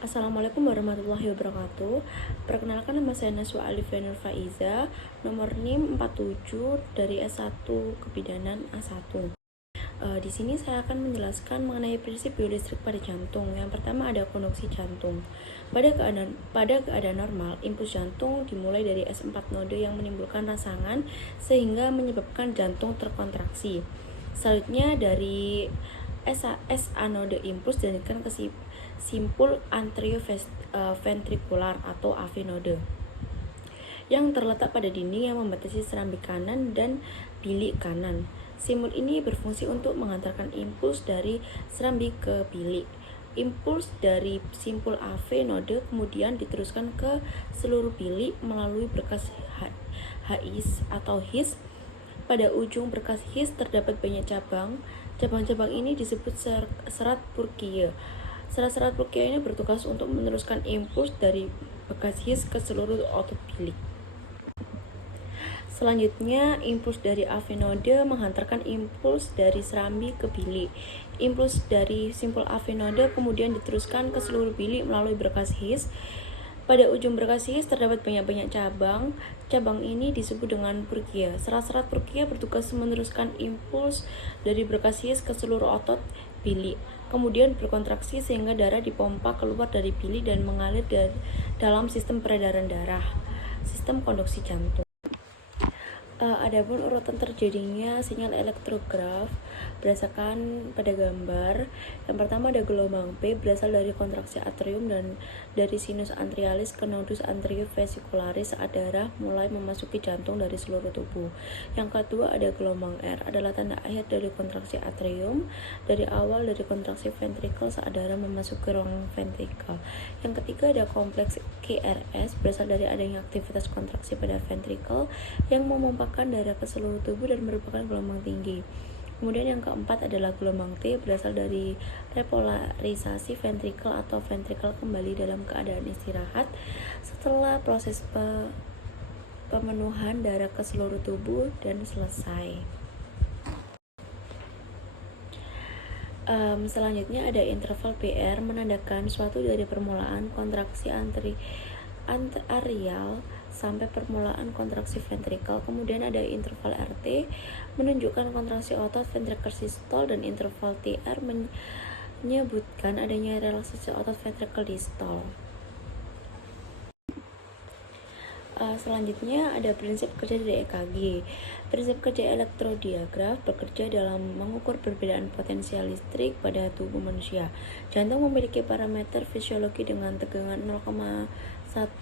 Assalamualaikum warahmatullahi wabarakatuh. Perkenalkan, nama saya Naswa Alifia Nur Faiza, nomor NIM 47 dari S1 Kebidanan A1. Di sini saya akan menjelaskan mengenai prinsip biolistrik pada jantung. Yang pertama ada konduksi jantung. Pada keadaan normal, impuls jantung dimulai dari S4 node yang menimbulkan rangsangan sehingga menyebabkan jantung terkontraksi. Selanjutnya dari SA node impuls dilanjutkan ke simpul anterioventrikular atau AV node yang terletak pada dinding yang membatasi serambi kanan dan bilik kanan. Simpul ini berfungsi untuk mengantarkan impuls dari serambi ke bilik. Impuls dari simpul AV node kemudian diteruskan ke seluruh bilik melalui berkas HIS atau HIS. Pada ujung berkas HIS terdapat banyak cabang. Cabang-cabang ini disebut serat Purkinje. Serat-serat Purkinje ini bertugas untuk meneruskan impuls dari bekas HIS ke seluruh otot bilik. Selanjutnya, impuls dari AV node menghantarkan impuls dari serambi ke bilik. Impuls dari simpul AV node kemudian diteruskan ke seluruh bilik melalui berkas HIS. Pada ujung berkas HIS terdapat banyak cabang. Cabang ini disebut dengan Purkinje. Serat-serat Purkinje bertugas meneruskan impuls dari berkas HIS ke seluruh otot bilik. Kemudian berkontraksi sehingga darah dipompa keluar dari bilik dan mengalir dalam sistem peredaran darah, sistem konduksi jantung. Adapun urutan terjadinya sinyal elektrograf berdasarkan pada gambar. Yang pertama ada gelombang P berasal dari kontraksi atrium dan dari sinus atrialis ke nodus anteriovesicularis saat darah mulai memasuki jantung dari seluruh tubuh. Yang kedua ada gelombang R adalah tanda akhir dari kontraksi atrium dari awal dari kontraksi ventrikel saat darah memasuki ruang ventrikel. Yang ketiga ada kompleks KRS berasal dari adanya aktivitas kontraksi pada ventrikel yang memompa darah ke seluruh tubuh dan merupakan gelombang tinggi. Kemudian yang keempat adalah gelombang T berasal dari repolarisasi ventrikel atau ventrikel kembali dalam keadaan istirahat setelah proses pemenuhan darah ke seluruh tubuh dan selesai. Selanjutnya ada interval PR menandakan suatu dari permulaan kontraksi atrial sampai permulaan kontraksi ventrikel. Kemudian ada interval RT menunjukkan kontraksi otot ventrikel sistol dan interval TR menyebutkan adanya relaksasi otot ventrikel distal. Selanjutnya ada prinsip kerja dari EKG. Prinsip kerja elektrodiagraf bekerja dalam mengukur perbedaan potensial listrik pada tubuh manusia. Jantung memiliki parameter fisiologi dengan tegangan 0,1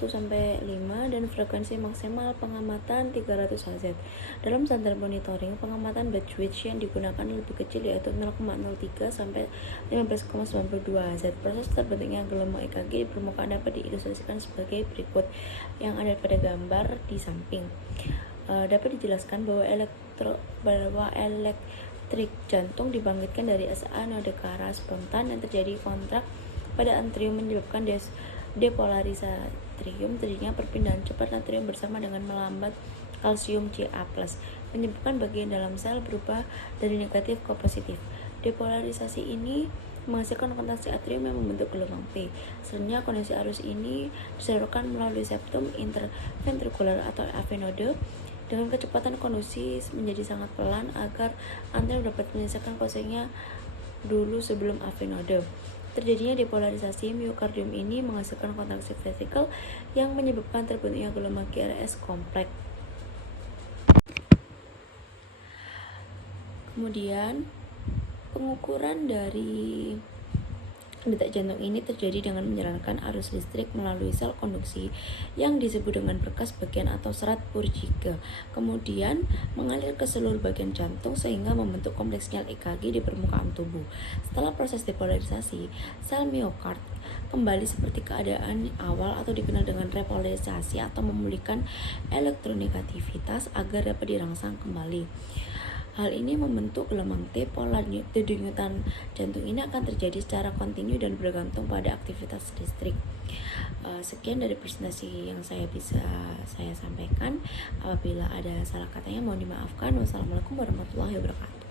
sampai 5 dan frekuensi maksimal pengamatan 300 Hz. Dalam standar monitoring, pengamatan Bedwich yang digunakan lebih kecil yaitu 0,03 sampai 15,92 Hz. Proses terbentuknya gelombang EKG di permukaan dapat diilustrasikan sebagai berikut yang ada pada gambar di samping. Dapat dijelaskan bahwa elektrik jantung dibangkitkan dari SA node ke arah spontan yang terjadi kontrak pada atrium menyebabkan depolarisatrium, terjadinya perpindahan cepat natrium bersama dengan melambat kalsium Ca+, menyebabkan bagian dalam sel berubah dari negatif ke positif. Depolarisasi ini menghasilkan kontraksi atrium yang membentuk gelombang P. Selanjutnya kondisi arus ini disalurkan melalui septum interventrikular atau AV node dengan kecepatan konduksi menjadi sangat pelan agar atrium dapat menyelesaikan prosesnya dulu sebelum AV node. Terjadinya depolarisasi miokardium ini menghasilkan kontraksi ventrikel yang menyebabkan terbentuknya gelombang KRS kompleks. Kemudian pengukuran dari detak jantung ini terjadi dengan menjalankan arus listrik melalui sel konduksi yang disebut dengan berkas bagian atau serat Purkinje. Kemudian mengalir ke seluruh bagian jantung sehingga membentuk kompleks sinyal EKG di permukaan tubuh. Setelah proses depolarisasi, sel miokard kembali seperti keadaan awal atau dikenal dengan repolarisasi atau memulihkan elektronegativitas agar dapat dirangsang kembali. Hal ini membentuk gelombang T. Pola denyutan jantung ini akan terjadi secara kontinu dan bergantung pada aktivitas listrik. Sekian dari presentasi yang bisa saya sampaikan. Apabila ada salah katanya mohon dimaafkan. Wassalamualaikum warahmatullahi wabarakatuh.